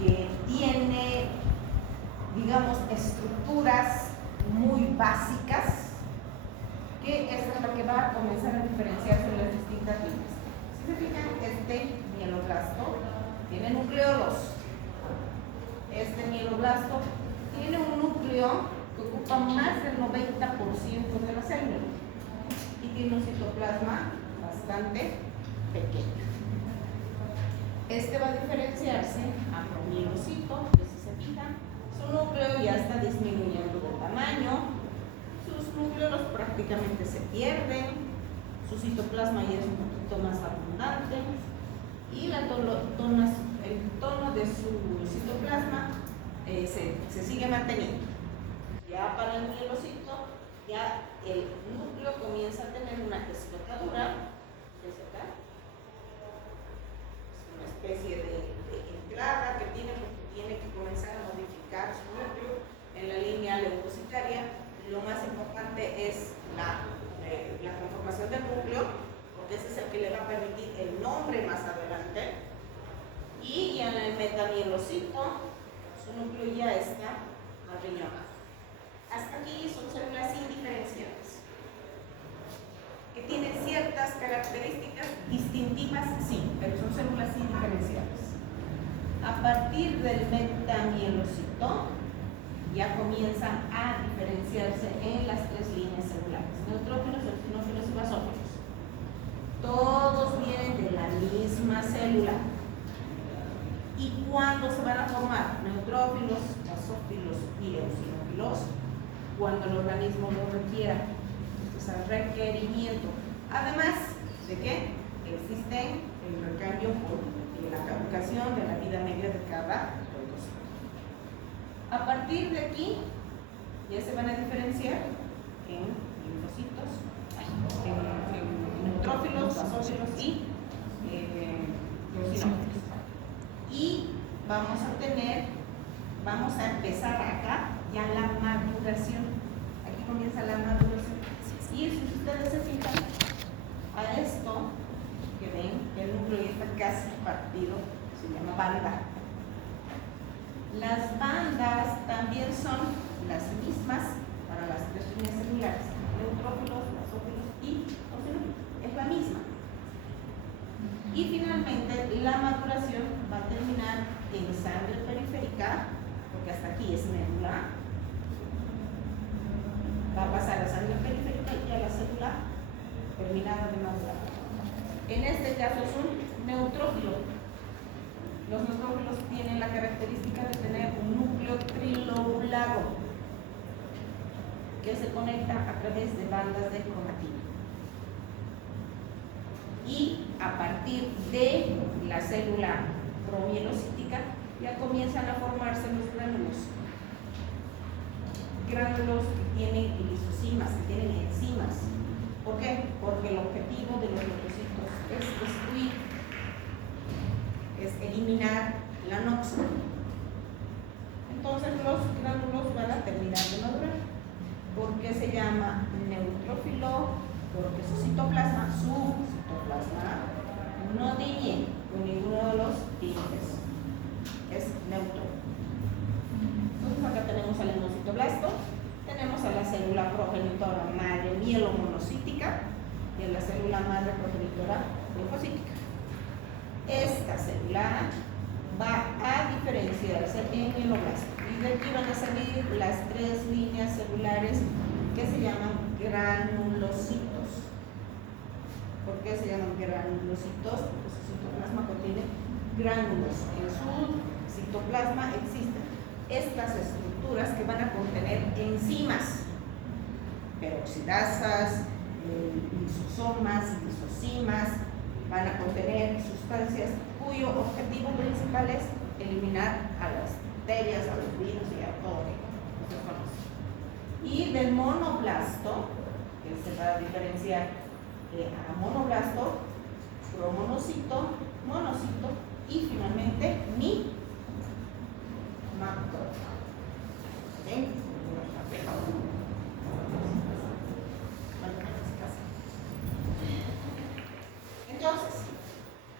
que tiene, digamos, estructuras muy básicas, que es lo que va a comenzar a diferenciarse en las distintas líneas. Si se fijan, este mieloblasto tiene nucleolos. Este mieloblasto tiene un núcleo que ocupa más del 90% de la célula y tiene un citoplasma bastante pequeño. Este va a diferenciarse a promielocito, que si se fijan, su núcleo ya está disminuyendo de tamaño, sus núcleos prácticamente se pierden, su citoplasma ya es un poquito más abundante y el tono de su citoplasma se sigue manteniendo. Ya para el mielocito, ya el núcleo comienza a tener una escotadura, ¿ves acá? Es una especie de entrada que tiene, porque tiene que comenzar a modificar su núcleo en la línea leucocitaria. Lo más importante es la conformación del núcleo, porque ese es el que le va a permitir el nombre más adelante. Y en el metamielocito, su núcleo ya está arriñonado. Hasta aquí son células indiferenciadas, que tienen ciertas características distintivas, sí, pero son células indiferenciadas. A partir del metamielocito, ya comienzan a diferenciarse en las tres líneas celulares: neutrófilos, eosinófilos y basófilos. Todos vienen de la misma célula. ¿Y cuándo se van a formar? Neutrófilos, basófilos y eosinófilos, cuando el organismo lo requiera. Esto es el requerimiento. Además de que existe el recambio por la caducación de la vida media de cada leucocito. A partir de aquí ya se van a diferenciar en linfocitos, en neutrófilos, basófilos y eosinófilos. Y vamos a empezar acá ya la maduración. Aquí comienza la maduración. Y si ustedes se fijan a esto, que ven que el núcleo ya está casi partido, se llama banda. Las bandas también son las mismas para las tres líneas celulares: neutrófilos, basófilos y eosinófilos. Es la misma. Y finalmente la maduración va a terminar en sangre periférica, porque hasta aquí es médula. Va a pasar a sangre periférica y a la célula terminada de madurar. En este caso es un neutrófilo. Los neutrófilos tienen la característica de tener un núcleo trilobulado que se conecta a través de bandas de cromatina. Y a partir de la célula promielocítica ya comienzan a formarse los gránulos. Gránulos que tienen lisosimas, que tienen enzimas. ¿Por qué? Porque el objetivo de los leucocitos es destruir, es eliminar la noxa. Entonces los gránulos van a terminar de madurar. ¿Por qué se llama neutrófilo? Porque su citoplasma no tiñe con ninguno de los tintes, es neutro. Entonces acá tenemos al endocitoblasto, tenemos a la célula progenitora madre mielomonocítica y a la célula madre progenitora linfocítica. Esta célula va a diferenciarse en mieloblasto, y de aquí van a salir las tres líneas celulares que se llaman granulocitos. ¿Por qué se llaman granulocitos? Porque su citoplasma contiene gránulos. En su citoplasma existen estas estructuras que van a contener enzimas peroxidasas, lisosomas y lisosimas. Van a contener sustancias cuyo objetivo principal es eliminar a las bacterias, a los virus y a todo lo que se conoce. Y del monoblasto, que se va a diferenciar a monoblasto, promonocito, monocito y finalmente mi macrófago. ¿Ven? Entonces,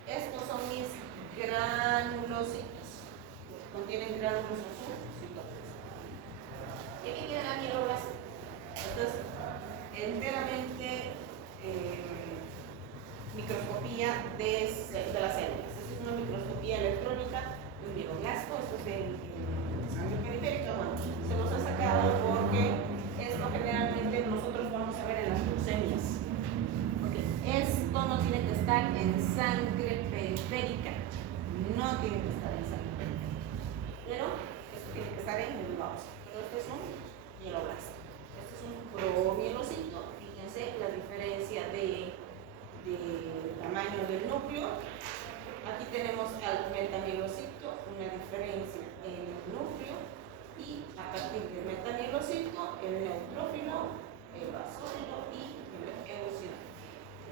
estos son mis granulocitos. tienen gránulos en su citoplasma. Y aquí tienen la mieloblast. Entonces, enteramente microscopía de las células. Esta es una microscopía electrónica de un mieloblasto. Esto es de sangre periférica. Bueno, se los ha sacado porque esto generalmente nosotros vamos a ver en las leucemias. Porque esto no tiene que estar en sangre periférica. No tiene que estar en sangre periférica. Pero esto tiene que estar en el mouse. Pero este es un mieloblasto. Este es un promielocito. Fíjense la diferencia de tamaño del núcleo. Aquí tenemos al metamielocito, una diferencia en el núcleo, y a partir del metamielocito, el neutrófilo, el basófilo y el eosinófilo.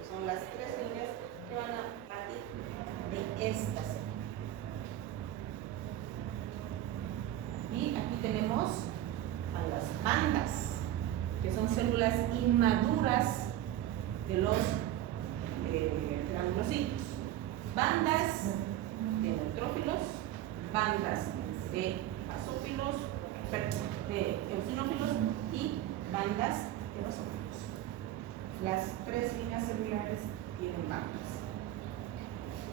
Son las tres líneas que van a partir de esta célula. Y aquí tenemos a las bandas, que son células inmaduras de los granulocitos. Bandas de neutrófilos, bandas de basófilos, de eosinófilos y bandas de basófilos. Las tres líneas celulares tienen bandas.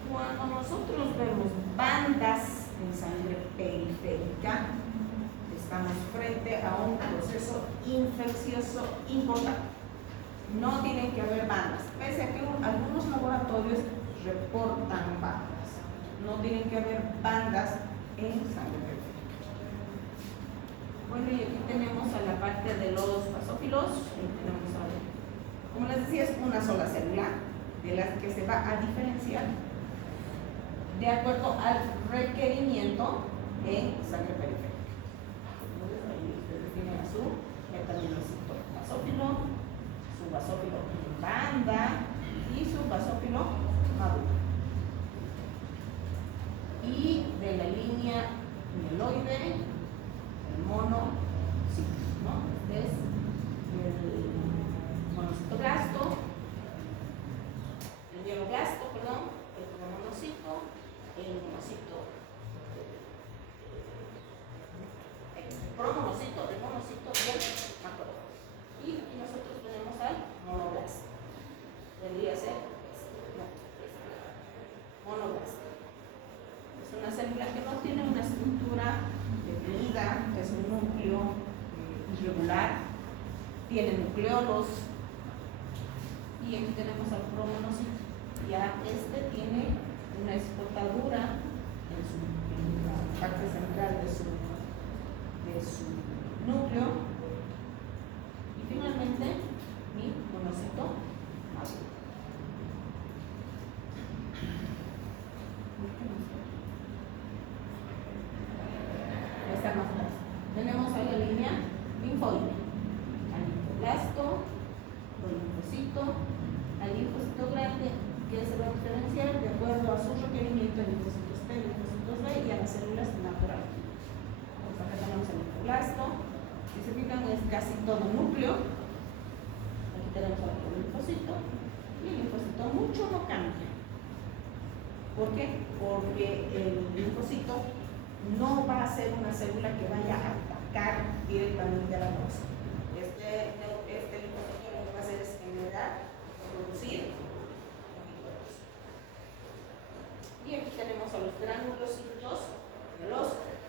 Cuando nosotros vemos bandas en sangre periférica, estamos frente a un proceso infeccioso importante. No tienen que haber bandas, pese a que algunos laboratorios reportan bandas. No tienen que haber bandas en sangre periférica. Bueno, y aquí tenemos a la parte de los basófilos. Como les decía, es una sola célula de las que se va a diferenciar de acuerdo al requerimiento en sangre periférica. Entonces, ahí ustedes tienen a su metamielocito basófilo, su basófilo en banda y su basófilo maduro. Y de la línea mieloide, el monocito, ¿no? Este es el monocitoblasto, el mieloblasto, perdón, el promonocito, el monocito, el monocito y el macrófago. Y aquí nosotros tenemos al monoblasto. Debería ser monoblasto. Es una célula que no tiene una estructura definida, es un núcleo irregular, tiene nucleolos. Y aquí tenemos al promonocito. Ya este tiene una escotadura en la parte central de su núcleo. Y finalmente, mi monocito maduro. Esta más fácil. Tenemos ahí la línea linfoide, al linfoblasto, al linfocito, al linfocito grande, que se va a diferenciar de acuerdo a su requerimiento de linfocitos T, linfocitos B y a las células naturales. Pues acá tenemos el linfoblasto. Si se fijan, es casi todo núcleo. Aquí tenemos otro linfocito. Y el linfocito mucho no cambia. ¿Por qué? Porque el linfocito no va a ser una célula que vaya a atacar directamente a la mucosa. Este linfocito lo que va a hacer es generar, producir. Y aquí tenemos a los granulocitos, los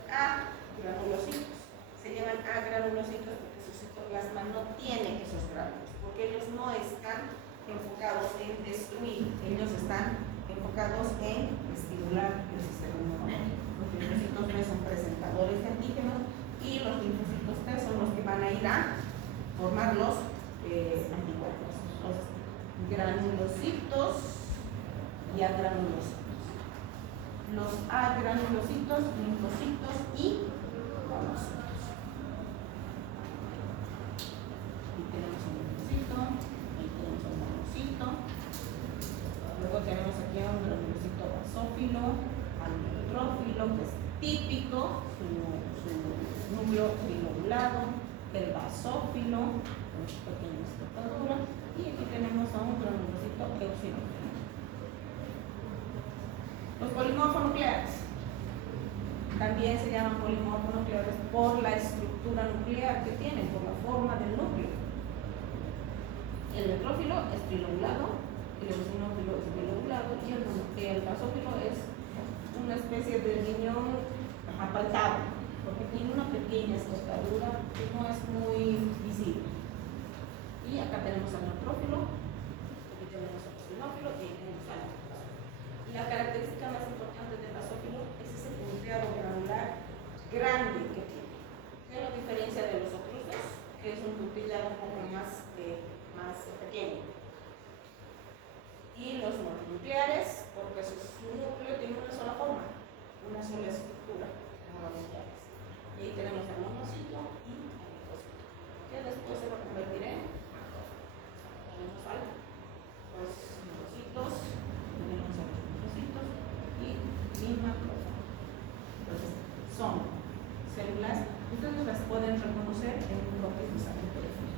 agranulocitos. Se llaman agranulocitos porque su citoplasma no tiene esos gránulos, porque ellos no están enfocados en destruir, ellos están enfocados en estimular el sistema inmunológico. Los linfocitos B son presentadores de antígenos y los linfocitos T son los que van a ir a formar los anticuerpos, los granulocitos y agranulocitos. Los agranulocitos, linfocitos y monocitos. Aquí tenemos un linfocito, aquí tenemos un monocito. Luego tenemos aquí a un granulocito basófilo, al neutrófilo, que es típico, su núcleo trilobulado, el basófilo, con su pequeña escotadura, y aquí tenemos a un granulocito eosinófilo. Los polimorfonucleares. También se llaman polimorfonucleares por la estructura nuclear que tienen, por la forma del núcleo. El neutrófilo es trilobulado, el eosinófilo es bilobulado y el basófilo es una especie de riñón apalpable, porque tiene una pequeña escotadura que no es muy visible. Y acá tenemos al neutrófilo, aquí tenemos al eosinófilo y tenemos al basófilo. Y la característica más importante del basófilo es ese punteado granular grande que tiene, que lo diferencia de los otros dos, que es un punteado un poco más pequeño. Y los mononucleares, porque su núcleo tiene una sola forma, una sola estructura, mononucleares. Y ahí tenemos el monocito y el microcito, que después se va a convertir en macrófago. Tenemos los monocitos, tenemos los microcitos y mi macrófago. Entonces, son células, ustedes las pueden reconocer en un propio sangre periférica.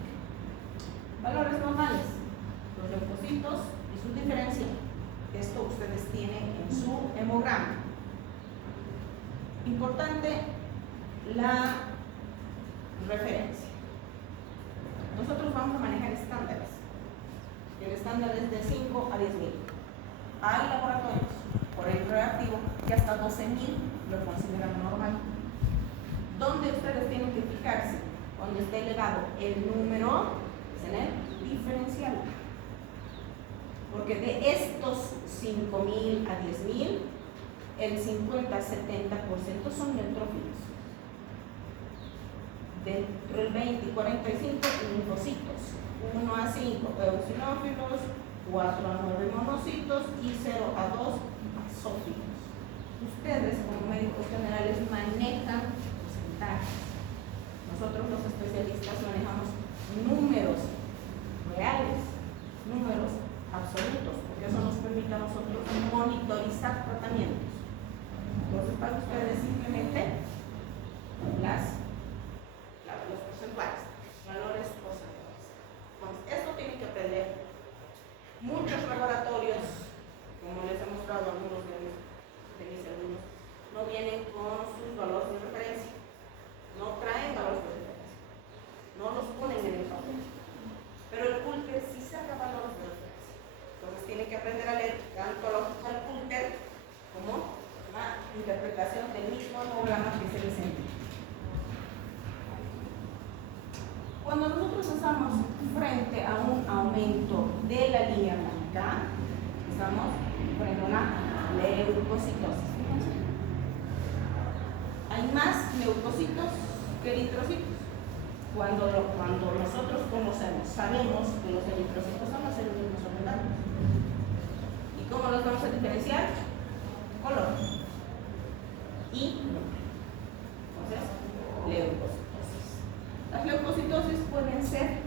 Valores normales, los leucocitos y su diferencia. Esto ustedes tienen en su hemograma. Importante la referencia. Nosotros vamos a manejar estándares. El estándar es de 5 a 10.000. Hay laboratorios por el reactivo que hasta 12.000 lo consideran normal. ¿Dónde ustedes tienen que fijarse? Cuando esté elevado el número es en el diferencial. Porque de estos 5.000 a 10.000, el 50-70% son neutrófilos. Dentro del 20 y 45, linfocitos. 1 a 5 eosinófilos, 4 a 9 monocitos y 0 a 2 basófilos. Ustedes, como médicos generales, manejan porcentajes. Nosotros, los especialistas, manejamos números reales, números absolutos, porque eso nos permite a nosotros monitorizar tratamientos. Entonces, para ustedes simplemente los porcentajes, valores porcentuales. Entonces, esto tienen que aprender. Muchos laboratorios, como les he mostrado algunos de mis alumnos, no vienen con sus valores de referencia, no traen valores de referencia, no los ponen en el papel. Pero el Pulter sí saca valores de referencia. Entonces tienen que aprender a leer tanto lógica del Pulter como la interpretación del mismo hemograma que se les envía. Cuando nosotros estamos frente a un aumento de la línea blanca, estamos frente a una leucocitosis. Hay más leucocitos que eritrocitos. Cuando nosotros conocemos, sabemos que los eritrocitos son las células más ordenadas. ¿Y cómo los vamos a diferenciar? Color y número. Entonces, leucocitosis. Las leucocitosis pueden ser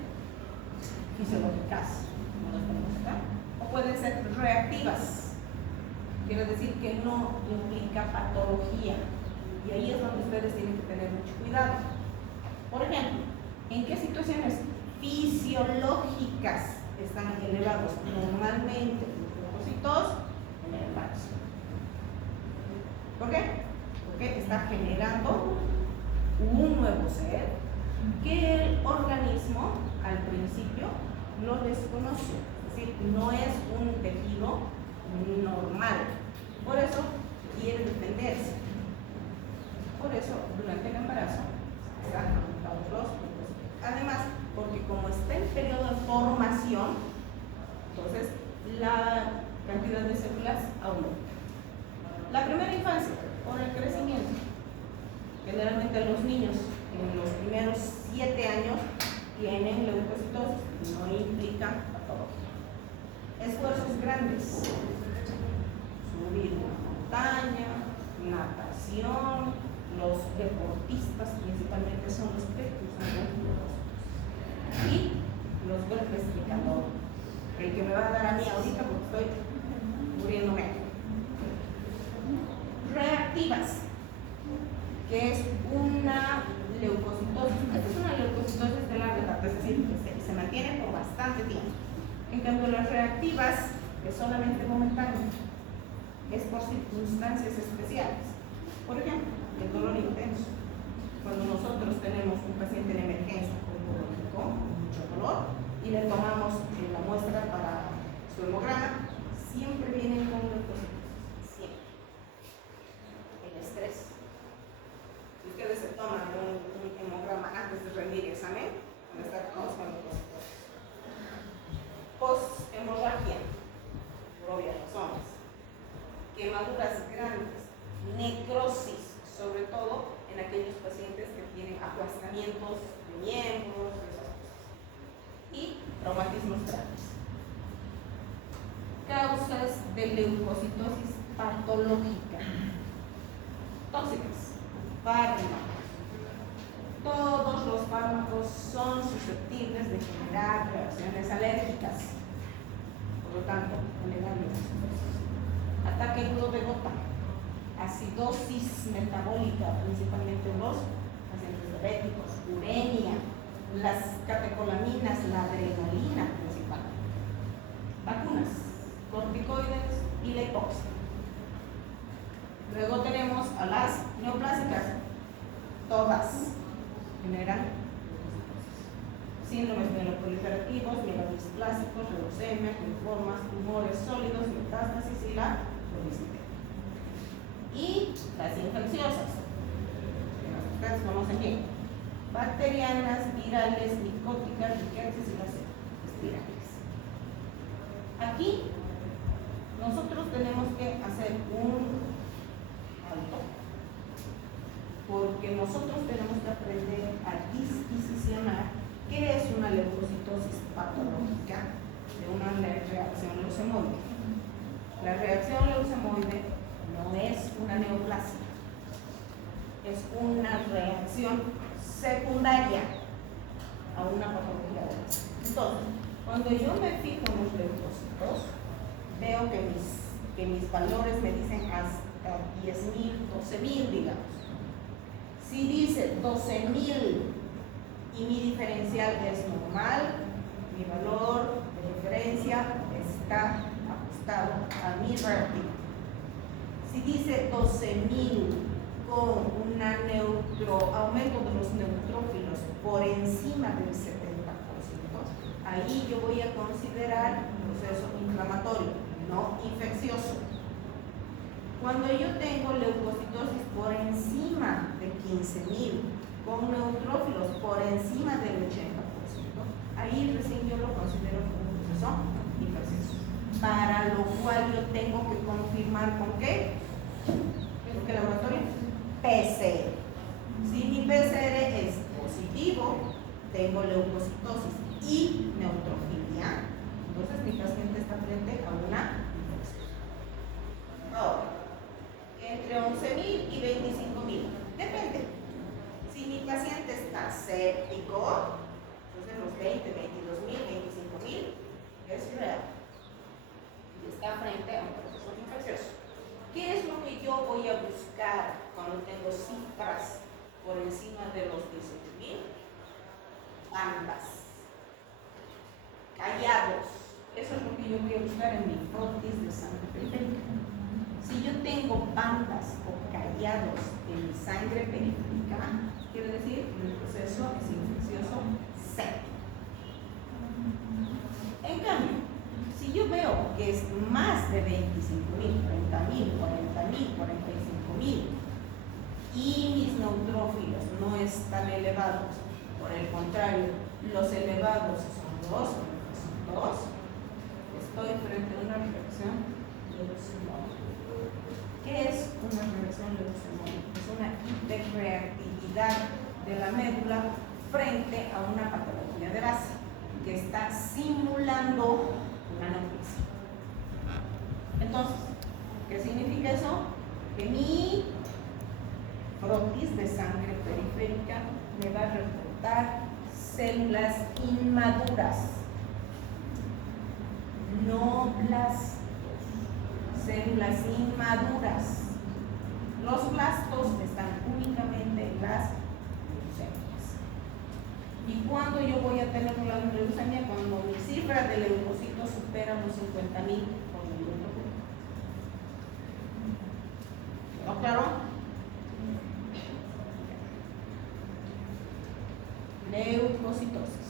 fisiológicas, como las tenemos acá, o pueden ser reactivas. Quiere decir que no implica patología. Y ahí es donde ustedes tienen que tener mucho cuidado. Por ejemplo, ¿en qué situaciones fisiológicas están elevados normalmente los leucocitos? En el embarazo. ¿Por qué? Porque está generando un nuevo ser que el organismo al principio lo desconoce. Es decir, no es un tejido normal. Por eso quiere defenderse. Por eso, durante el embarazo, están aumentados los leucocitos. Además, porque como está en periodo de formación, entonces la cantidad de células aumenta. La primera infancia, por el crecimiento. Generalmente los niños en los primeros 7 años tienen leucocitosis, no implican patología. Esfuerzos grandes, subir una montaña, natación, los deportistas principalmente son los que usan leucocitos. Y los golpes de calor, el que me va a dar a mí ahorita porque estoy muriéndome. Reactivas, que es una leucocitosis. Esta es una leucocitosis de larga etapa, es decir, que se mantiene por bastante tiempo. En cambio, las reactivas, que es solamente momentáneo, es por circunstancias especiales. Por ejemplo, el un paciente en emergencia oncológico con mucho dolor y le tomamos la muestra para su hemograma, siempre vienen con leucocitos, siempre. El estrés. Si ustedes se toman un hemograma antes de rendir examen, van a estar todos con leucocitos. Post-hemorragia, por obvias razones. Quemaduras grandes, necrosis, sobre todo en aquellos pacientes que tienen aplastamientos de miembros, esas cosas. Y traumatismos graves. Causas de leucocitosis patológica. Tóxicas. Fármacos. Todos los fármacos son susceptibles de generar reacciones alérgicas. Por lo tanto, generar leucocitosis. Ataque agudo de gota. Acidosis metabólica, principalmente en los pacientes diabéticos, uremia, las catecolaminas, la adrenalina principalmente. Vacunas, corticoides y la hipoxia. Luego tenemos a las neoplásicas, todas generan síndromes mieloproliferativos, mielodisplásicos, leucemia, linfomas, tumores sólidos, metástasis y la policitema. Y las infecciosas, que ustedes conocen bien, bacterianas, virales, micóticas, riquetes y las espirales. Aquí nosotros tenemos que hacer un alto, porque nosotros tenemos que aprender a disquisicionar qué es una leucocitosis patológica de una reacción leucemoide. La reacción leucemoide no es una neoplasia, es una reacción secundaria a una patología de base. Entonces, cuando yo me fijo en los leucocitos, veo que mis valores me dicen hasta 10.000, 12.000, digamos. Si dice 12.000 y mi diferencial es normal, mi valor de referencia está ajustado a mi reactivo. Si dice 12.000 con un aumento de los neutrófilos por encima del 70%, ahí yo voy a considerar un proceso inflamatorio, no infeccioso. Cuando yo tengo leucocitosis por encima de 15.000 con neutrófilos por encima del 80%, ahí recién yo lo considero como un proceso infeccioso. Para lo cual yo tengo que confirmar con qué? ¿Con qué laboratorio? PCR. Si mi PCR es positivo, tengo leucocitosis y neutrofilia, entonces mi paciente está frente a una infección. Ahora, entre 11.000 y 25.000, depende. Si mi paciente está séptico, entonces los 20, 22.000, 25.000 es real. Está frente a un proceso infeccioso. ¿Qué es lo que yo voy a buscar cuando tengo cifras por encima de los 18.000? Bandas, callados. Eso es lo que yo voy a buscar en mi frotis de sangre periférica. Si yo tengo bandas o callados en mi sangre periférica, quiere decir que el proceso es infeccioso séptico. En cambio, si yo veo que es más de 25.000, 30.000, 40.000, 45.000 y mis neutrófilos no están elevados, por el contrario, los elevados son 2, estoy frente a una reacción leucemóide. ¿Qué es una reacción leucemóide? Es una hiperreactividad de la médula frente a una patología de base que está simulando una neoplasia. Entonces, ¿qué significa eso? Que mi frotis de sangre periférica me va a reportar células inmaduras, no blastos, células inmaduras. Los blastos están únicamente en las leucemias. ¿Y cuándo yo voy a tener una leucemia? Cuando mi cifra de leucocitos supera los 50.000 por mililitro. ¿Quedó claro? leucocitosis.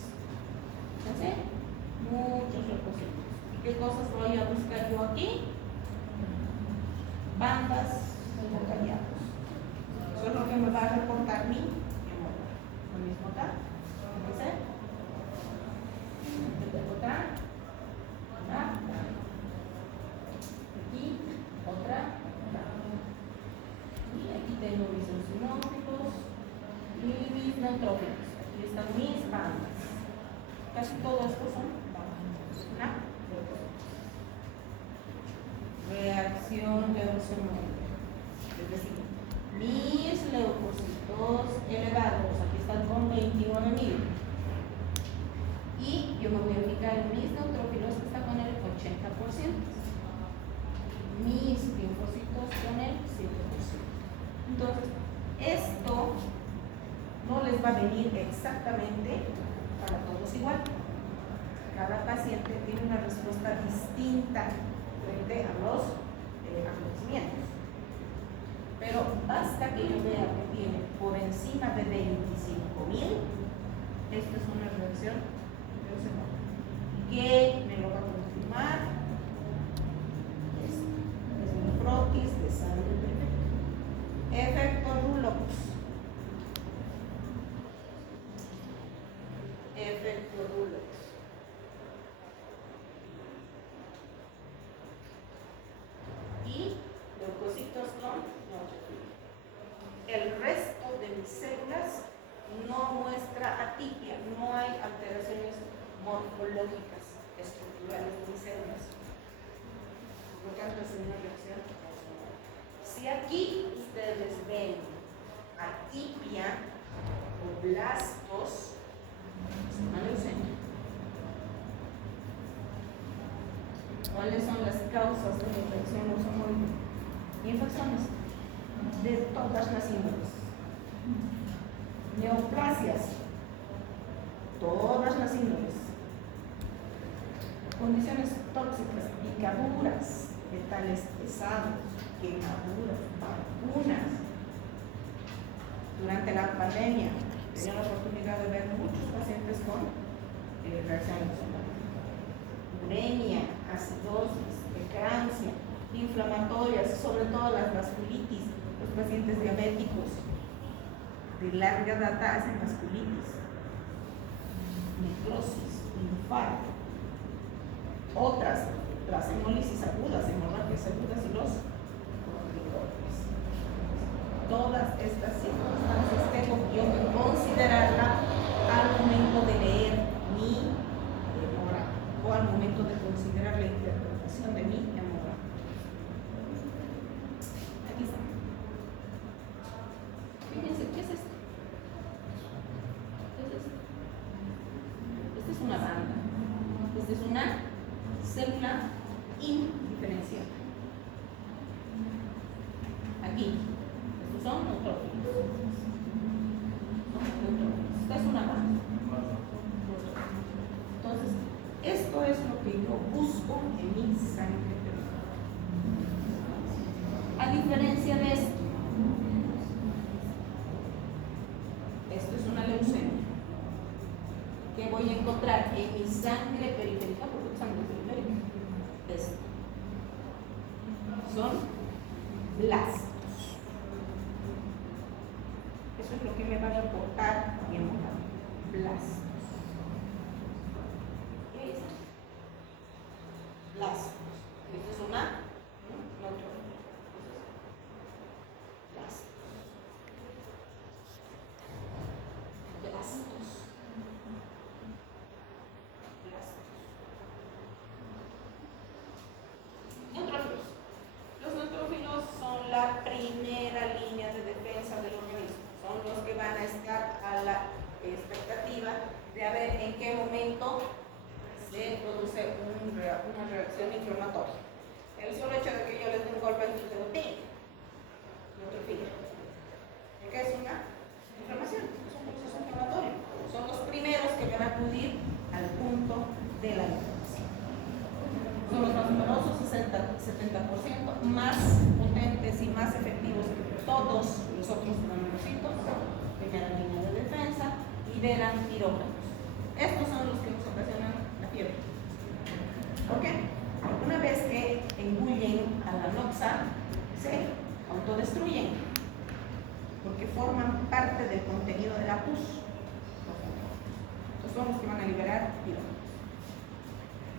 ¿Sí? Muchos leucocitos. ¿Qué cosas voy a buscar yo aquí? Bandas hemocariatos. Eso es lo que me va a reportar mi hemograma. Lo mismo acá. ¿Sí? Tengo otra. Aquí, otra. Y aquí tengo mis eosinófilos y mis neutrófilos. Aquí están mis bandas. Casi todo esto son bandas. Reacción leucemia. Es decir, mis leucocitos elevados, aquí están con 29.000. Y yo me voy a fijar en mis neutrófilos que están con el 80%. Mis linfocitos con el 7%. Entonces, esto no les va a venir exactamente para todos igual. Cada paciente tiene una respuesta distinta frente a los acontecimientos. Pero basta que yo vea que tiene por encima de 25.000, esto es una reacción que me lo va a confirmar. Es nefrotis de sangre periférica. Efecto Rulox. Efecto Rulox. Y leucocitos con neutrofilia. El resto de mis células no muestra atipia, no hay alteraciones morfológicas, estructurales de mis células. Por lo tanto, es una reacción osmolar. Si aquí ustedes ven atipia o blastos, es una leucemia. ¿Cuáles son las causas de la infección leucemia? Infecciones de todas las índoles. Neoplasias, todas las índoles. Condiciones tóxicas, picaduras, metales pesados, quemaduras, vacunas. Durante la pandemia tenía la oportunidad de ver muchos pacientes con reacción leucemia. Uremia, acidosis, eclampsia, inflamatorias, sobre todo las vasculitis, los pacientes diabéticos de larga data hacen vasculitis, necrosis, infarto, otras, las hemólisis agudas, hemorragias agudas y los corticoides. Todas estas circunstancias tengo yo que considerarla al momento de leer mi hemograma o al momento de considerar la interpretación de mi hemograma. Aquí está. Fíjense, ¿qué es esto? ¿Qué es esto? Esta es una banda. Esta es una célula indiferenciada. Aquí, estos son neutrófilos. Esta es una banda. Entonces, esto es lo que yo busco en mi sangre periférica. A diferencia de esto es una leucemia. ¿Qué voy a encontrar en mi sangre periférica? Porque es sangre periférica. Esto. Son blastos. Eso es lo que me va a aportar mi hemograma. Blastos. ¿Qué es? Blastos. Esto es una neutrófila. Blastos. Blastos. Neutrófilos. Los neutrófilos son la primera línea de defensa del organismo. Son los que van a estar a la expectativa de a ver en qué momento se produce una reacción inflamatoria. El solo hecho de que yo les dé un golpe en su dedo, neutrofilia. ¿Qué es una inflamación? Es un proceso inflamatorio. Son los primeros que van a acudir al punto de la inflamación. Son los más numerosos, 70%, más potentes y más efectivos que todos los otros granulocitos, primera línea de defensa, liberan pirógenos. Estos son los que nos ocasionan la fiebre. ¿Por qué? Una vez que engullen a la noxa, se autodestruyen, porque forman parte del contenido de la pus. Estos son los que van a liberar pirógenos.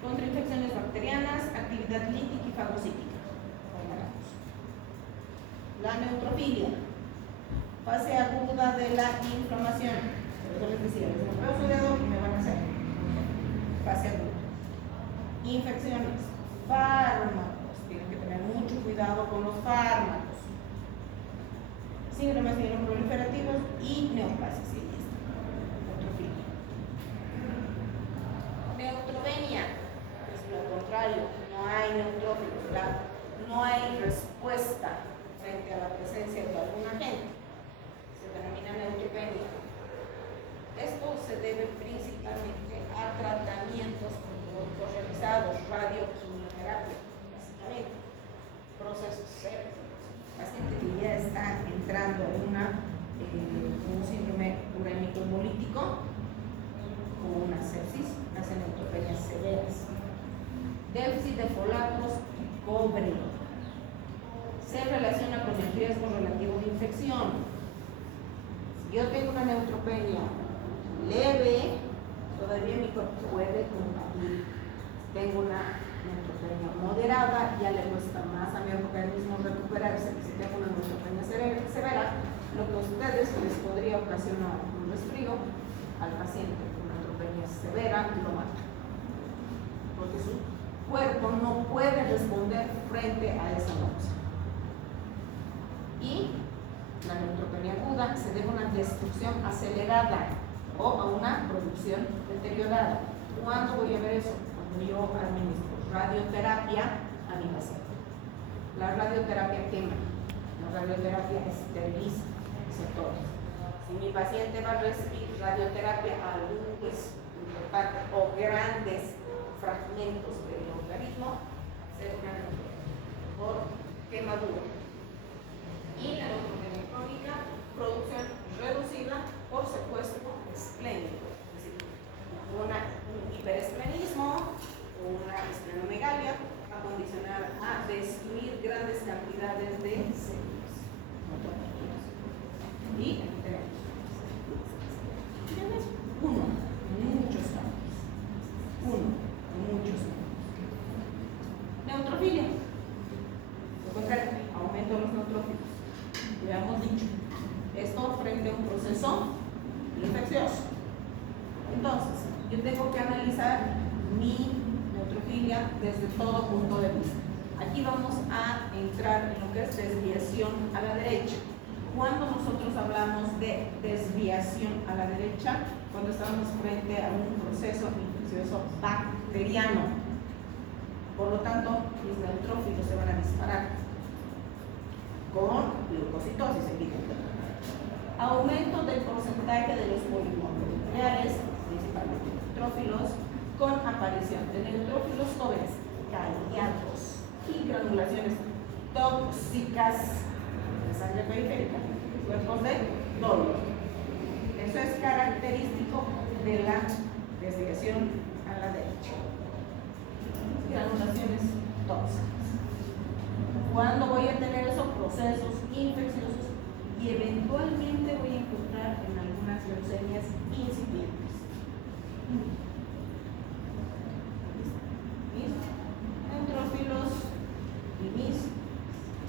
Contra infecciones bacterianas, actividad lítica y fagocítica. La neutrofilia, fase aguda de la inflamación. Por eso les decía, les golpeo su dedo y me van a hacer fase aguda. Infecciones, fármacos, tienen que tener mucho cuidado con los fármacos. Síndromes mieloproliferativos y neoplasias. Neutrofilia. Neutropenia, es lo contrario, no hay neutrófilos, no hay respuesta frente a la presencia de algún agente. Se denomina neutropenia. Esto se debe principalmente a tratamientos realizados, radioquimioterapia, básicamente, procesos serios. Paciente que ya está entrando en un síndrome urémico hemolítico o una sepsis, hacen neutropenias severas. Déficit de folatos y cobre. Se relaciona con el riesgo relativo de infección. Si yo tengo una neutropenia leve, todavía mi cuerpo puede combatir. Tengo una neutropenia moderada, ya le cuesta más a mi organismo recuperarse. Si tengo una neutropenia severa, lo que a ustedes les podría ocasionar un resfrío, al paciente con neutropenia severa lo mata, porque su cuerpo no puede responder frente a esa noxa. Y la neutropenia aguda se debe a una destrucción acelerada o a una producción deteriorada. ¿Cuándo voy a ver eso? Cuando yo administro radioterapia a mi paciente. La radioterapia quema, la radioterapia esteriliza receptores. Si mi paciente va a recibir radioterapia a algún parte o grandes fragmentos del organismo, se una por quemadura. Y la neutropenia crónica, producción reducida por secuestro esplénico, es decir, un hiperesplenismo o una esplenomegalia a condicionar a destruir grandes cantidades de células. Y tenemos uno, muchos cambios. Neutrofilia. Lo contrario, aumento de los neutrófilos. Ya hemos dicho, esto frente a un proceso infeccioso. Entonces, yo tengo que analizar mi neutrofilia desde todo punto de vista. Aquí vamos a entrar en lo que es desviación a la derecha. Cuando nosotros hablamos de desviación a la derecha, cuando estamos frente a un proceso infeccioso bacteriano. Por lo tanto, mis neutrófilos se van a disparar con glucositosis, evidentemente. Aumento del porcentaje de los polinucleares, principalmente neutrófilos, con aparición de neutrófilos jóvenes, cariatos y granulaciones tóxicas de sangre periférica, cuerpos de dolor. Eso es característico de la desviación a la derecha. Granulaciones tóxicas. ¿Cuándo voy a tener esos procesos infecciosos? Y eventualmente voy a encontrar en algunas leucemias incipientes. Mis neutrófilos y mis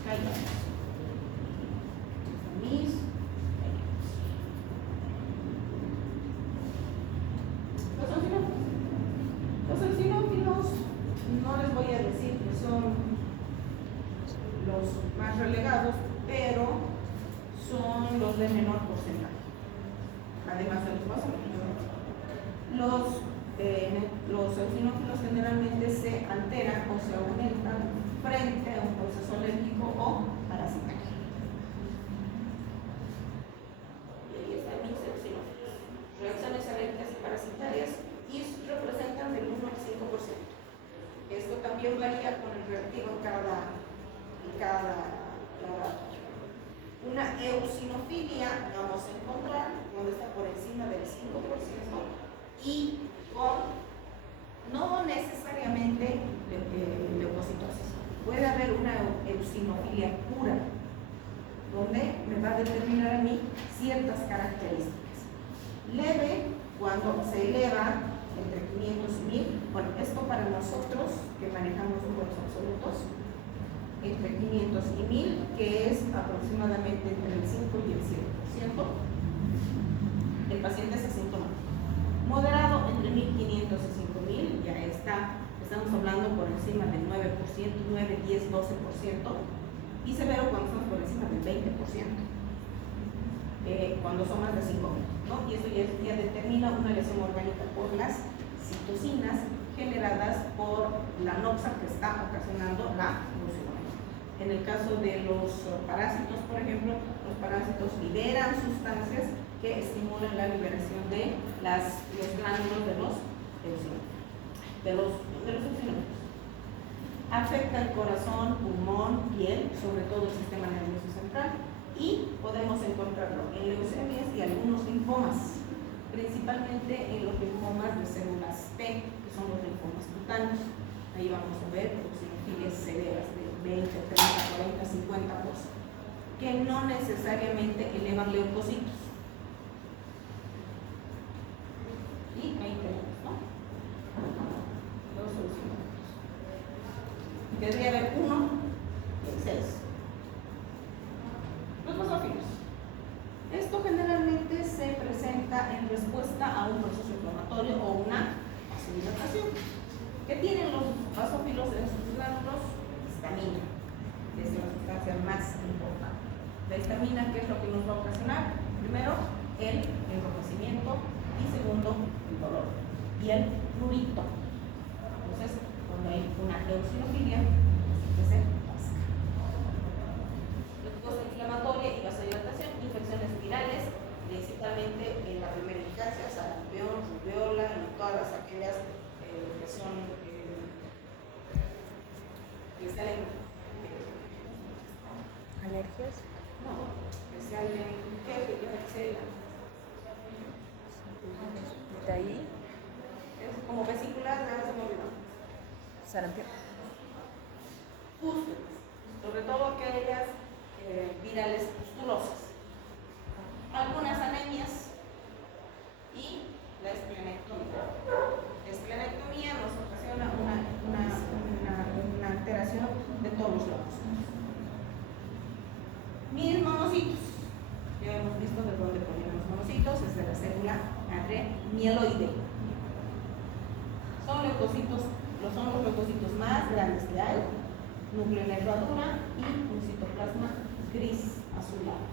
cariatos. Los eosinófilos no les voy a decir que son los más relegados, pero son los de menor porcentaje, además de los basófilos. Los eosinófilos generalmente se alteran o se aumentan frente a un proceso alérgico o parasitario. Y ahí están mis eosinófilos. Reacciones alérgicas y parasitarias y representan del 1 al 5%. Esto también varía con el reactivo en cada laboratorio. Una eosinofilia vamos a encontrar cuando está por encima del 5% y con no necesariamente leucocitosis. Puede haber una eosinofilia pura, donde me va a determinar a mí ciertas características. Leve, cuando se eleva entre 500 y 1000, bueno, esto para nosotros que manejamos números absolutos, entre 500 y 1000, que es aproximadamente entre el 5 y el 7%, el paciente es asintomático. Moderado, entre 1500 y 5000, ya estamos hablando por encima del 9%, 9, 10, 12%, y severo cuando estamos por encima del 20%, cuando son más de 5000, ¿no? Y eso ya determina una lesión orgánica por las citocinas generadas por la noxa que está ocasionando la leucemia. En el caso de los parásitos, por ejemplo, los parásitos liberan sustancias que estimulan la liberación de los gránulos de los eosinófilos. Afecta el corazón, pulmón, piel, sobre todo el sistema nervioso central, y podemos encontrarlo en leucemias y algunos linfomas, principalmente en los linfomas de células T, que son los linfomas cutáneos. Ahí vamos a ver eosinofilias severas de 20, 30, 40, 50%, que no necesariamente elevan leucocitos. Y ahí tenemos, ¿no? Los eosinófilos. Debería haber 1 y 6. Los basófilos. Esto generalmente se presenta en respuesta a un proceso inflamatorio o una vasodilatación. ¿Qué tienen los basófilos en sus gránulos? Histamina, que es la sustancia más importante. La histamina, ¿qué es lo que nos va a ocasionar? Primero, el enrojecimiento, y segundo, el dolor y el prurito. Entonces, cuando hay una eosinofilia, que se pasa. Respuesta inflamatoria y vasodilatación, infecciones virales, principalmente en la primera infancia, sarampión, rubiola y todas aquellas que son que salen ¿alergias? no, que salen ¿De ahí? es como vesículas, nada se me olvidó. Sarampión. Pústulas, sobre todo aquellas virales pustulosas, algunas anemias y la esplenectomía. La esplenectomía nos ocasiona una alteración de todos los leucocitos. Mis monocitos, ya hemos visto de dónde provienen los monocitos, es de la célula madre mieloide. Son los leucocitos más grandes que hay, núcleo nervadura y un citoplasma gris azulado.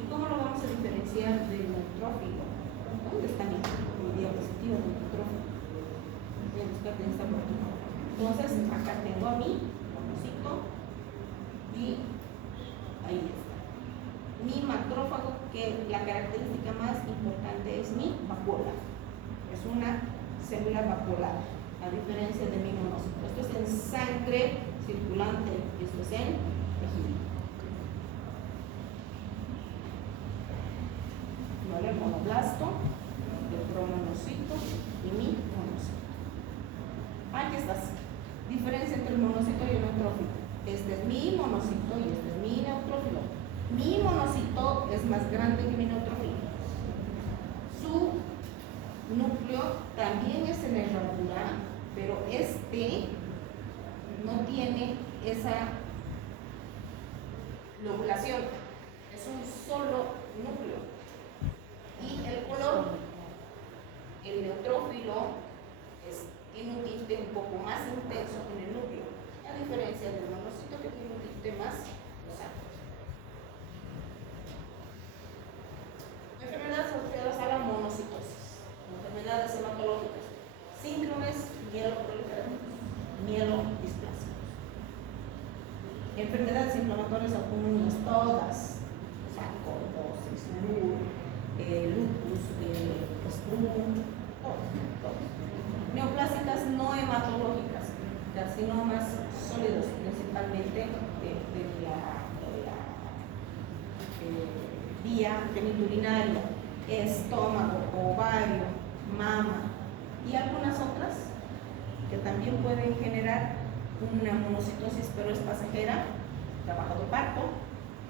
¿Y cómo lo vamos a diferenciar del neutrófilo? ¿Dónde está mi diapositiva del neutrófilo? Voy a buscar en esta parte. Entonces, acá tengo a mi monocito y ahí está. Mi macrófago, que la característica más importante es mi vacuola. Es una célula vacuolar, a diferencia de mi monocito. Esto es en sangre circulante, esto es en tejido. ¿Vale? El monoblasto, el promonocito y mi monocito. Aquí estás. Diferencia entre el monocito y el neutrófilo. Este es mi monocito y este es mi neutrófilo. Mi monocito es más grande que mi neutrófilo. Su núcleo también es en nervadura, pero este no tiene esa lobulación, es un solo núcleo. Y el color, el neutrófilo tiene un tinte un poco más intenso en el núcleo, a diferencia del monocito que tiene un tinte más rosado. Enfermedades asociadas a la monocitosis, enfermedades hematológicas, síndromes mieloproliferativos, mielodisplasicos. Enfermedades inflamatorias autoinmunes todas, sarcoidosis, lupus, todos. Neoplásicas no hematológicas, carcinomas sólidos, principalmente de la vía genitourinaria, estómago, ovario, mama y algunas otras que también pueden generar una monocitosis, pero es pasajera, trabajo de parto,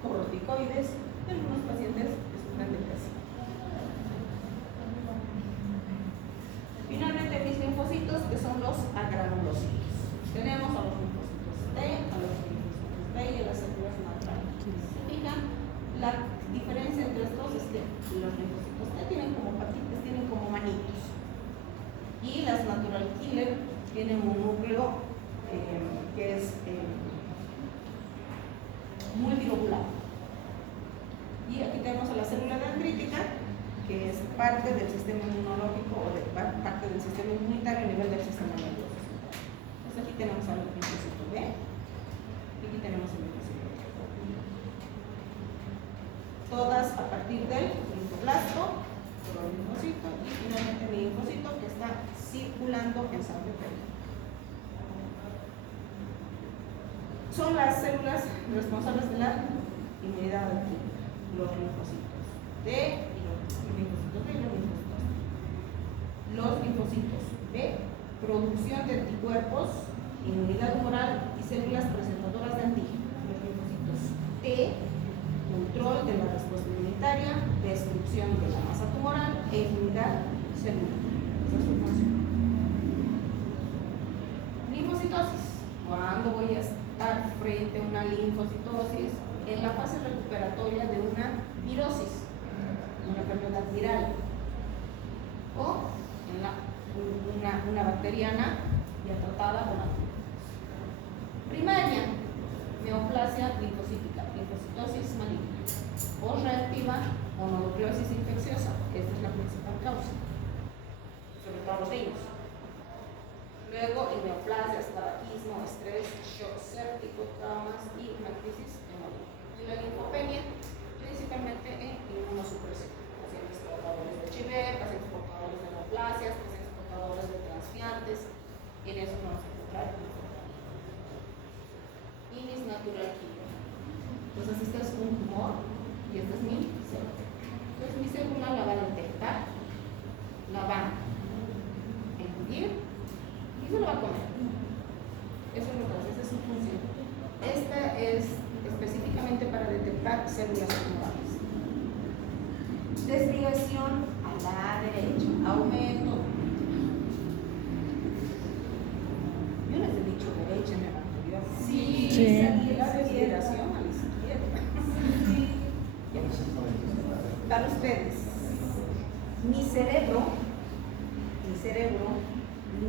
corticoides y algunos pacientes que sufren depresión. Finalmente, mis linfocitos, que son los agranulocitos. Tenemos a los linfocitos T, a los linfocitos B y a las células naturales. ¿Se fijan? La diferencia entre estos es que los linfocitos T tienen como patitas, tienen como manitos. Y las natural killer tienen un núcleo que es multilobular. Y aquí tenemos a la célula dendrítica, que es parte del sistema inmunológico o de parte del sistema inmunitario a nivel del sistema nervioso. Entonces aquí tenemos al linfocito B y aquí tenemos el linfocito B. Todas a partir del linfoblasto, el linfocito y finalmente el linfocito que está circulando en sangre femenina. Son las células responsables de la inmunidad adquirida, los linfocitos T y los linfocitos B y los linfocitos T. Los linfocitos B, producción de anticuerpos, inmunidad humoral y células presentadoras de antígeno. Los linfocitos T, control de la respuesta inmunitaria, destrucción de la masa tumoral e inmunidad celular. Esa es su función. Linfocitosis. ¿Cuándo voy a estar frente a una linfocitosis? En la fase recuperatoria de una virosis, una enfermedad viral, o en una bacteriana ya tratada con antibióticos. Primaria, neoplasia linfocítica, linfocitosis maligna, o reactiva mononucleosis infecciosa, esta es la principal causa, sobre todo los niños. Luego, en neoplasias, tabaquismo, estrés, shock séptico, traumas y una crisis hemolítica. Y la linfopenia, principalmente en inmunosupresión. Pacientes portadores de HIV, pacientes portadores de neoplasias, pacientes portadores de transfiantes. Y en eso vamos a encontrar linfopenia. Y mis natural killer. Entonces, este es un tumor y esta es mi célula. Entonces, mi célula la va a detectar, la va a engullir y se lo va a comer. Eso es lo que hace, esa es su función. Esta es específicamente para detectar células tumorales. Desviación a la derecha, aumento. Yo les he dicho derecha en el anterior. Sí. La desviación a la izquierda. Sí. Para ustedes, mi cerebro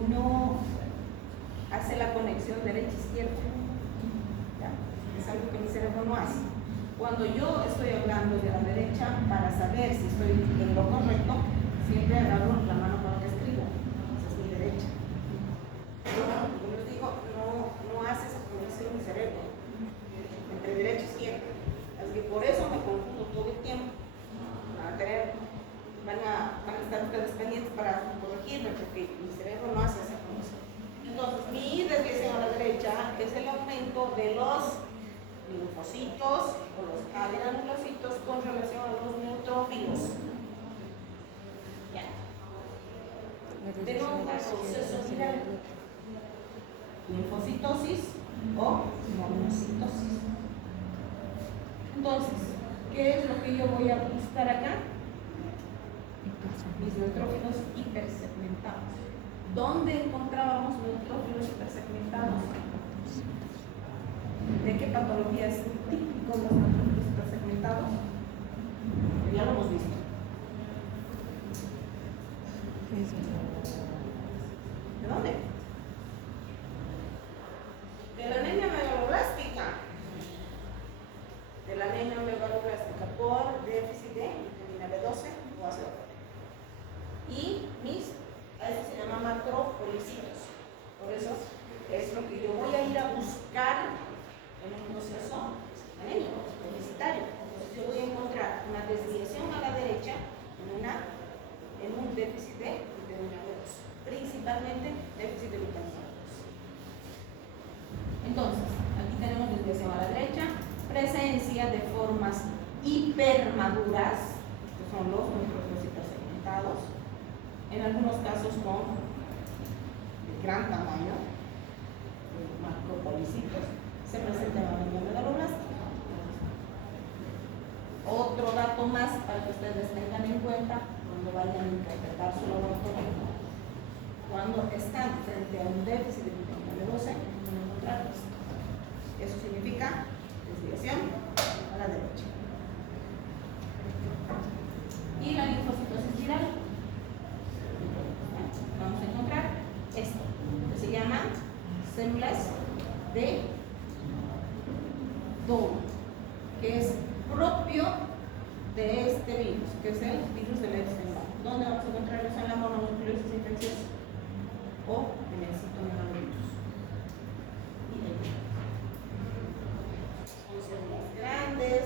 no hace la conexión derecha-izquierda. Es algo que mi cerebro no hace. Cuando yo estoy hablando de la derecha, para saber si estoy en lo correcto, siempre agarro la mano con la que escribo. Esa es mi derecha. Como les digo, no hace esa conexión mi cerebro entre derecha y izquierda. Así que por eso me confundo todo el tiempo. Van a estar ustedes pendientes para corregirme, porque mi cerebro no hace esa conexión. Entonces, mi desviación a la derecha es el aumento de los linfocitos o los agranulocitos con relación a los neutrófilos. Ya. De nuevo, el proceso viral. Linfocitosis o monocitosis. Entonces, ¿qué es lo que yo voy a buscar acá? Mis neutrófilos hipersegmentados. ¿Dónde encontrábamos neutrófilos hipersegmentados? ¿De qué patología es típico los neutrófilos hipersegmentados? Ya lo hemos visto. ¿De dónde? De la anemia megaloblástica. De la anemia megaloblástica por déficit de vitamina B12 o ácido fólico. Y a eso se llama macropolicitos. Por eso es lo que yo voy a ir a buscar en un proceso anémico, policitario. Entonces yo voy a encontrar una desviación a la derecha en un déficit de vitamina B2, principalmente déficit de vitamina B2. Entonces, aquí tenemos desviación a la derecha, presencia de formas hipermaduras. Esto son los neutrocitos segmentados, en algunos casos con gran tamaño, macropolicitos, se presenta en la megaloblastia. Otro dato más para que ustedes tengan en cuenta cuando vayan a interpretar su laboratorio. Cuando están frente a un déficit de vitamina B12, van a encontrar esto. Eso significa desviación a la derecha. Y la linfocitosis viral, vamos a encontrar esto, que se llama células de Down, que es propio de este virus, que es el virus del Epstein-Barr. ¿Dónde vamos a encontrarlos? En la mononucleosis infecciosa o en el citomegalovirus. Son células grandes,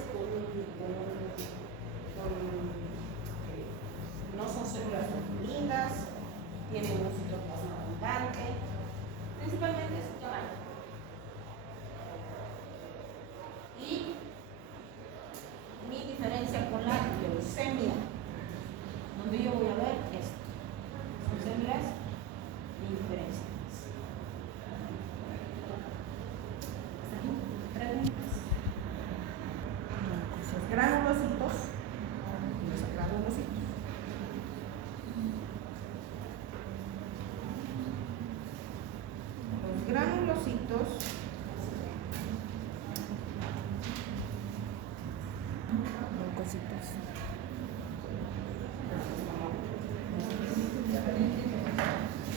no son células definidas, tienen un citoplasma abundante, principalmente su tamaño. Y mi diferencia con la leucemia, donde yo voy a ver esto, son células indiferenciadas. Preguntas. Los granulocitos y los granulocitos. Los granulocitos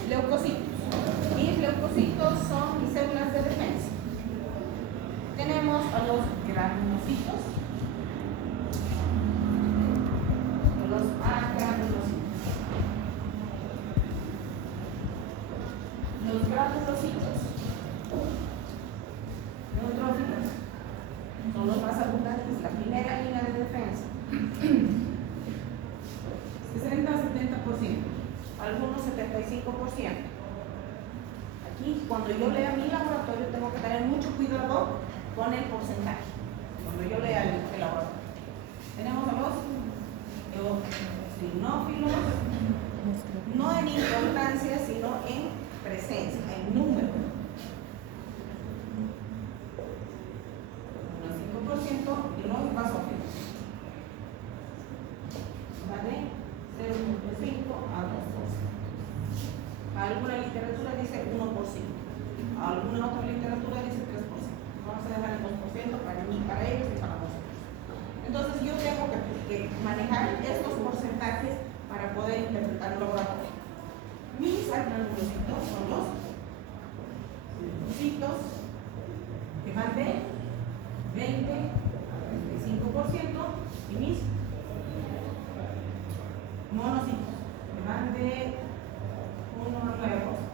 leucocitos. Mis leucocitos son mis células de defensa. Tenemos a los granulocitos, a los agranulocitos. Los granulocitos neutrófilos son los más abundantes, la primera línea de defensa. 60 a 70%, algunos 75%. Aquí, cuando yo lea mi laboratorio, tengo que tener mucho cuidado con el porcentaje. Cuando yo lea el laboratorio, tenemos a los eosinófilos, no en importancia, sino en presencia, en número. Unos 5% y los basófilos. ¿Vale? 0.5 a 2%. Alguna literatura dice 1%, alguna otra literatura dice 3%. Vamos a dejar el 2% para ellos y para nosotros. Entonces yo tengo que manejar estos porcentajes para poder interpretar el laboratorio. Mis granulocitos son los leucocitos que van de 20 a 35% y mis monocitos que van de 1 a 9%.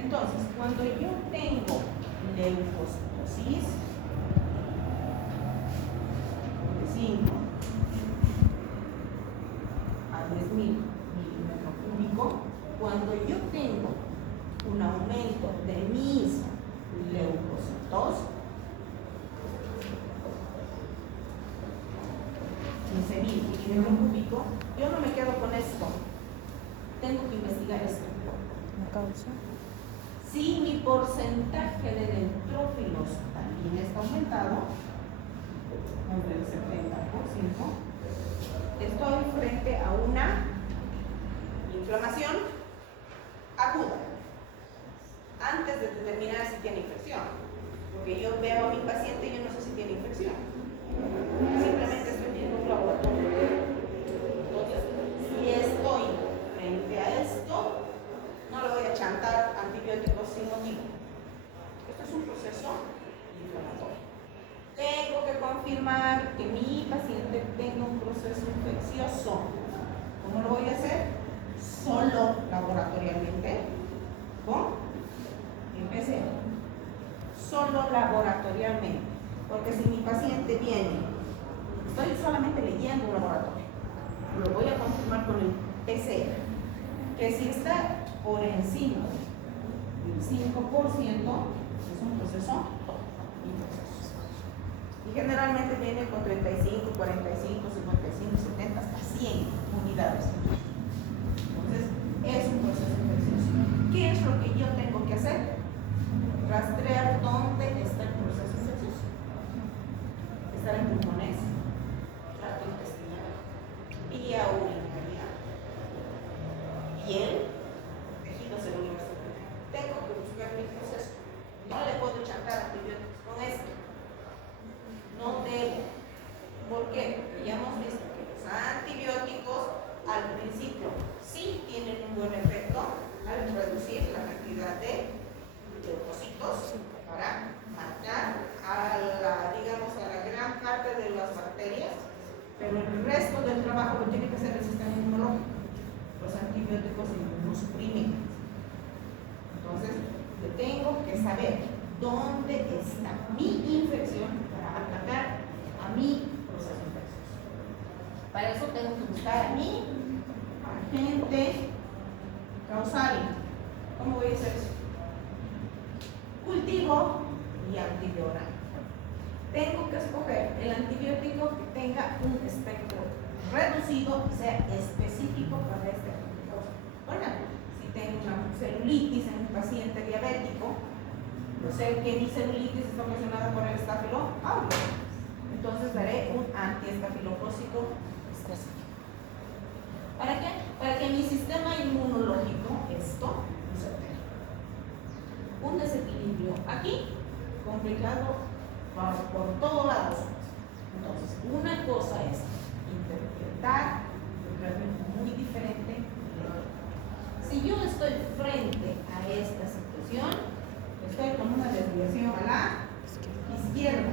Entonces, cuando yo tengo leucocitosis de 5 a 10.000 milímetros cúbicos, cuando yo tengo un aumento de mis leucocitos, 15.000 milímetros cúbicos, yo no me quedo con esto. Tengo que investigar esto. ¿La causa? Si mi porcentaje de neutrófilos también está aumentado, del 70%, estoy frente a una inflamación aguda antes de determinar si tiene infección. Porque yo veo a mi paciente y yo no sé si tiene infección. Simplemente estoy viendo un laboratorio. Entonces, si estoy frente a esto, no le voy a chantar antibióticos sin motivo. Esto es un proceso inflamatorio. Tengo que confirmar que mi paciente tenga un proceso infeccioso. ¿Cómo lo voy a hacer? Solo laboratorialmente con PCR. Solo laboratorialmente. Porque si mi paciente viene, estoy solamente leyendo un laboratorio, lo voy a confirmar con el PCR, que si está por encima del 5%, es un proceso infeccioso. Y generalmente viene con 35, 45, 55, 70, hasta 100 unidades. Entonces, es un proceso infeccioso. ¿Qué es lo que yo tengo que hacer? Rastrear dónde está el proceso infeccioso. Está en pulmones, tracto intestinal, vía urinaria, piel, tejido celular. Tengo que buscar mi proceso. No le puedo chantar antibióticos con esto. No debo. ¿Por qué? Porque ya hemos visto que los antibióticos al principio sí tienen un buen efecto al reducir la cantidad de leucocitos para matar a la, digamos, a la gran parte de las bacterias, pero el resto del trabajo lo tiene que hacer el sistema inmunológico. Los antibióticos inmunosuprimen. Entonces, yo tengo que saber dónde está mi infección para atacar a mi proceso infeccioso. Para eso tengo que buscar a mi agente causal. ¿Cómo voy a hacer eso? Cultivo y antibiótico. Tengo que escoger el antibiótico que tenga un espectro reducido y sea específico para este agente causal. Por ejemplo, si tengo una celulitis en un paciente diabético, yo sé que mi celulitis está ocasionada por el estafilo aureus. Entonces daré un antiestafilocócico específico. ¿Para qué? Para que mi sistema inmunológico, esto, no se altere. Un desequilibrio aquí, complicado por todos lados. Entonces, una cosa es interpretar muy diferente. Si yo estoy frente a esta situación, estoy con una desviación a la izquierda.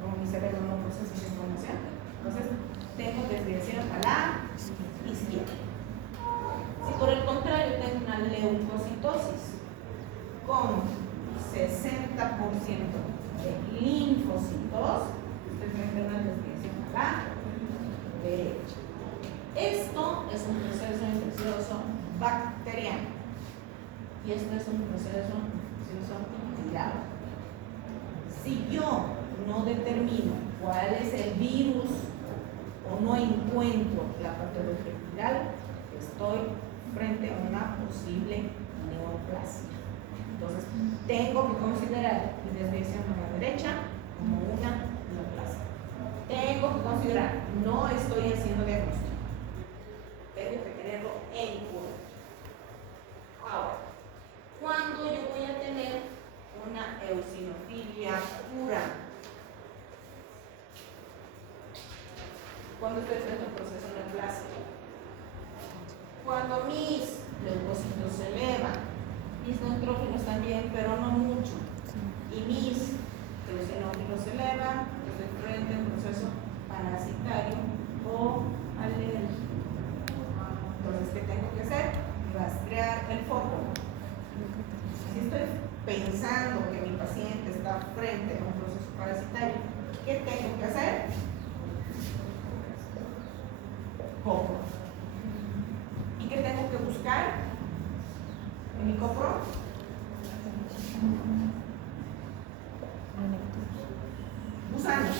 Como mi cerebro no procesa esa información, entonces tengo desviación a la izquierda. Si por el contrario tengo una leucocitosis con 60% de linfocitos, estoy frente a una desviación a la derecha. Esto es un proceso infeccioso bacteriano y esto es un proceso infeccioso viral. Si yo no determino cuál es el virus o no encuentro la patología viral, estoy frente a una posible neoplasia. Entonces, tengo que considerar mi desviación a la derecha como una neoplasia. Tengo que considerar, no estoy haciendo diagnóstico. Tengo que tenerlo en cuenta. Ahora, ¿cuándo yo voy a tener una eosinofilia pura? Cuando estoy frente a un proceso neoplásico. Cuando mis leucocitos se elevan, mis neutrófilos también, pero no mucho, y mis eosinófilos se elevan, estoy frente a un proceso parasitario o alérgico. Entonces, ¿qué tengo que hacer? Rastrear el foco. Si estoy pensando que mi paciente está frente a un proceso parasitario, ¿qué tengo que hacer? Copro. ¿Y qué tengo que buscar en mi copro? Gusanos,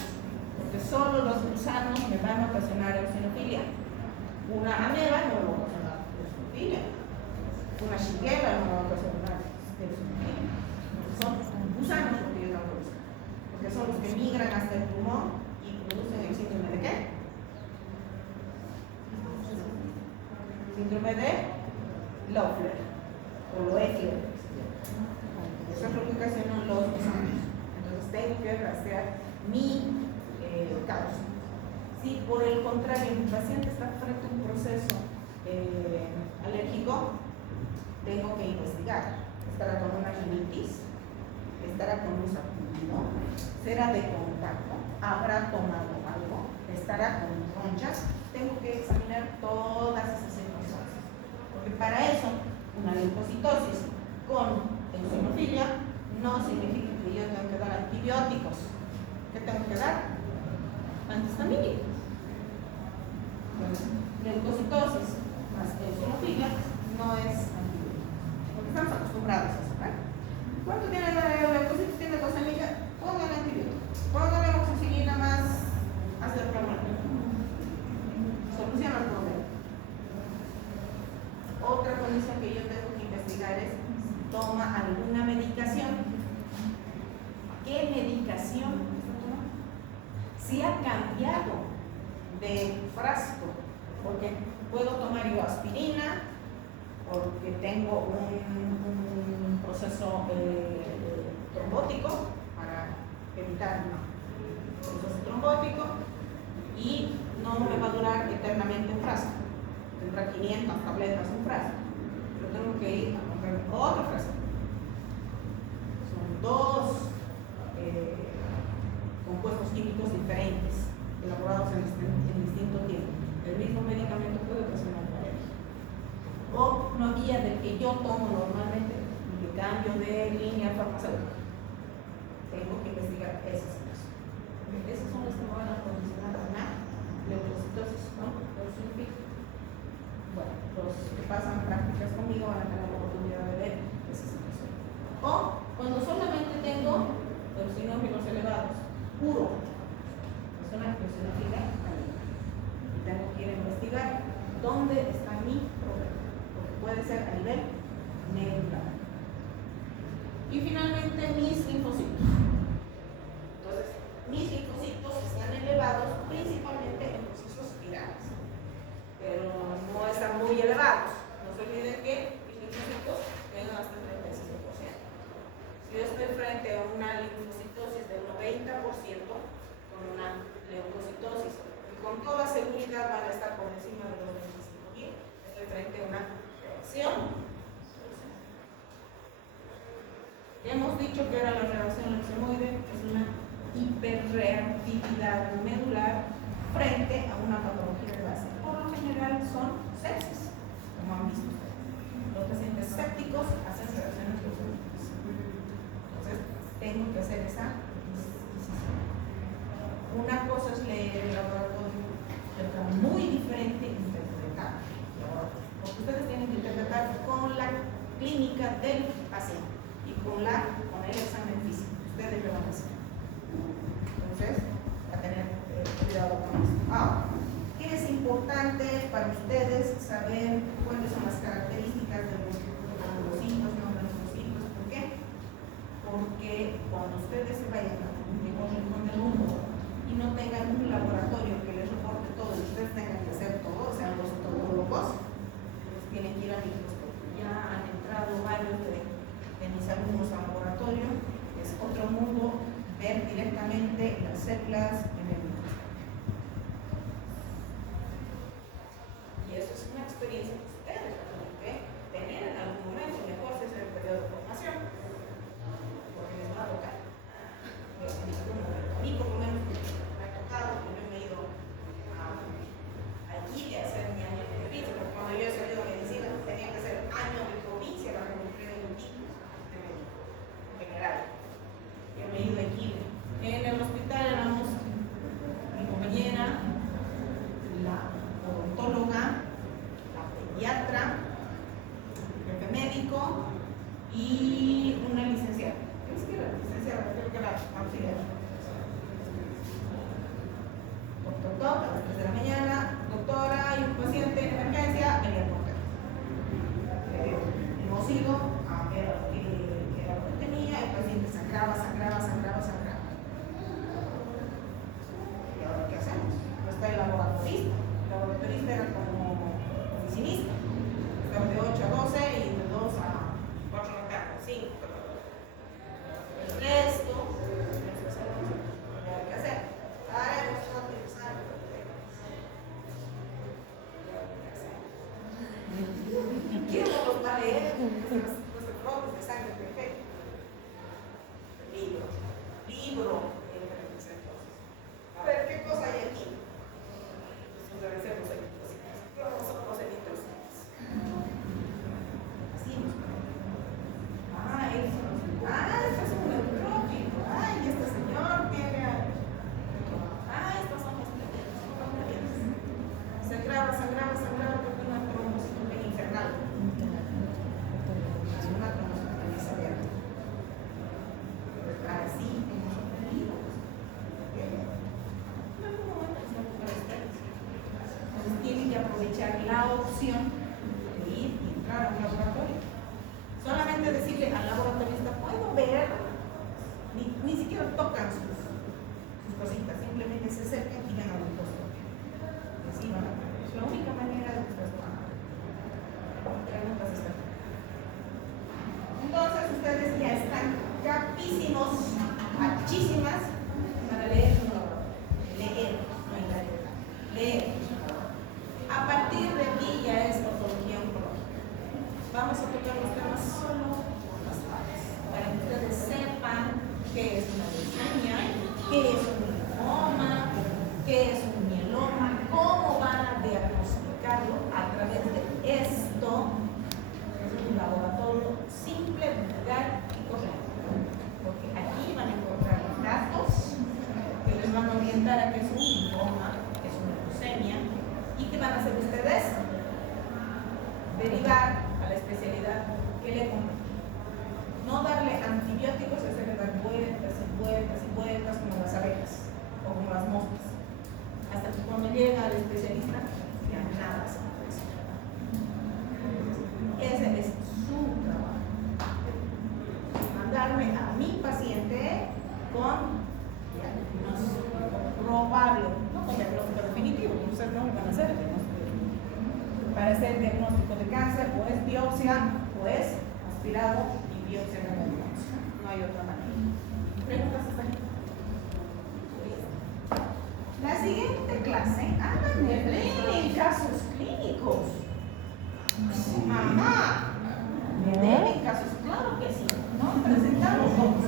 porque solo los gusanos me van a ocasionar eosinofilia. Una ameba no me va a ocasionar eosinofilia. Una shigella no me va a ocasionar eosinofilia. Son gusanos lo que yo tengo que buscar, porque son los que migran hasta el pulmón y producen el síndrome de qué? Síndrome de Loeffler o Loeffler. Eso es lo que ocasionan los gusanos. Entonces tengo que rastrear mi causa. Si por el contrario mi paciente está frente a un proceso alérgico, tengo que investigar. Estará con una rinitis, estará con un sarpullido, será de contacto, habrá tomado algo, estará con ronchas. Tengo que examinar todas esas circunstancias, porque para eso una leucocitosis con eosinofilia no significa que yo tengo que dar antibióticos. ¿Qué tengo que dar? Antihistamínicos. Entonces, leucocitosis más eosinofilia no es antibiótico, porque estamos acostumbrados a eso, ¿verdad? ¿Cuánto tiene la leucocitis? Tiene 12.000 medicación está tomando, si ha cambiado de frasco, porque puedo tomar yo aspirina, porque tengo un proceso trombótico para evitar un proceso trombótico, y no me va a durar eternamente un frasco. Tendrá 500 tabletas un frasco, pero tengo que ir a comprar otro frasco. Son dos compuestos químicos diferentes, elaborados en distinto tiempo. El mismo medicamento puede ocasionar alergia. O una vía del que yo tomo normalmente, de cambio de línea farmacéutica. Tengo que investigar esas cosas. Esas son las que me van a condicionar una leucocitosis con eosinófilo. Bueno, los que pasan prácticas conmigo van a tener la oportunidad de ver esa situación. O cuando solamente tengo eosinófilos elevados, puro, es una eosinófila maligna. Y tengo que ir a investigar dónde está mi problema, porque puede ser a nivel neuronal. Y finalmente, mis linfocitos. Entonces, mis linfocitos están elevados principalmente en procesos virales, pero no están muy elevados. No se olviden que mis linfocitos llegan hasta el 35%. Si yo estoy frente a una linfocitosis del 90% con una leucocitosis, y con toda seguridad van a estar por encima de los 25.000, estoy frente a una reacción. Ya hemos dicho que era la reacción leucemoide, es una hiperreactividad medular frente a una patología de base. Por lo general son sepsis, como han visto ustedes. Los pacientes sépticos hacen reacciones leucemíacas. Entonces, tengo que hacer esa distinción. Una cosa es leer el laboratorio, otra muy diferente interpretar el laboratorio. Porque ustedes tienen que interpretar con la clínica del paciente y con el examen físico. Ustedes lo van a hacer. Entonces, a tener cuidado con esto. Ahora, ¿qué es importante para ustedes saber cuáles son las características de los leucocitos, no leucocitos? ¿Por qué? Porque cuando ustedes se vayan a un rincón del mundo y no tengan un laboratorio que les reporte todo y ustedes tengan que hacer todo, o sea, los todólogos, pues tienen que ir al microscopio. Ya han entrado varios de mis alumnos al laboratorio, es otro mundo ver directamente las células en el microscopio. Y eso es una experiencia que ustedes tienen que tener en algún momento, mejor si es el periodo de formación, porque les va a tocar. En algún momento. A mí por lo menos me ha tocado, porque yo me he ido allí a hacer mi año de provincia, porque cuando yo he salido de medicina tenía que hacer año de provincia para cumplir un título de médico general. Yo me he ido aquí. En el hospital éramos mi compañera, la odontóloga, la pediatra, el jefe médico y una licenciada. Es que la licenciada, creo que la auxiliar. Doctor, a las 3 de la mañana, doctora y un paciente en emergencia, venía por acá. Hemos ido a ver qué era lo que tenía, el paciente sangraba. ¿Y ahora qué hacemos? No está el laboratorista. El laboratorista era como oficinista. Estaba de 8 a 12 y de 2 a 4 de la tarde, 5. El resto, hay que hacer. ¿Quién no los va a leer? Nuestros flores de sangre perfecto. Libro. A ver, ¿qué cosa hay aquí? Estos deben ser los eritrocitos. Pero no son los eritrocitos. Así nos ponemos. Este es un neutrófilo. Este señor tiene. Estos son los planetas. Sangraba porque una trombocitopenia infernal. Una trombocitopenia severa. Así hemos aprendido. Entonces tienen que aprovechar la opción de ir y entrar a un laboratorio. Solamente decirle al laboratorista, puedo ver, ni siquiera tocan sus cositas, simplemente se acercan y ven al microscopio. Así van a ver. Es la única manera de que ustedes puedan ver. Preguntas están. Entonces ustedes ya están capísimos, hachísimas para leer un laboratorio. Leer, no leer. A partir de aquí ya es patología oncológica. Vamos a tocar los temas solo por las partes, para que ustedes sepan qué es una leucemia, qué es un linfoma, qué es un mieloma, cómo van a diagnosticarlo a través de esto. Es un laboratorio simple, vulgar y correcto, porque aquí van a encontrar los datos que les van a orientar a qué es un linfoma, qué es una leucemia, y qué van a hacer ustedes, derivar a la especialidad que le conviene. No darle antibióticos, hacerle dar vueltas y vueltas y vueltas como las abejas o como las moscas, hasta que cuando llega al especialista ya nada se puede hacer. Ese es su trabajo. Mandarme a mi paciente con diagnóstico probable, no con diagnóstico definitivo, ustedes no van a hacer el diagnóstico definitivo. Para hacer el diagnóstico de cáncer, o es biopsia, o es aspirado y biopsia de la biopsia. No hay otra manera. ¿Preguntas hasta aquí? La siguiente clase, háganme casos clínicos. Ajá. ¿Me deben casos? Claro que sí. No presentamos como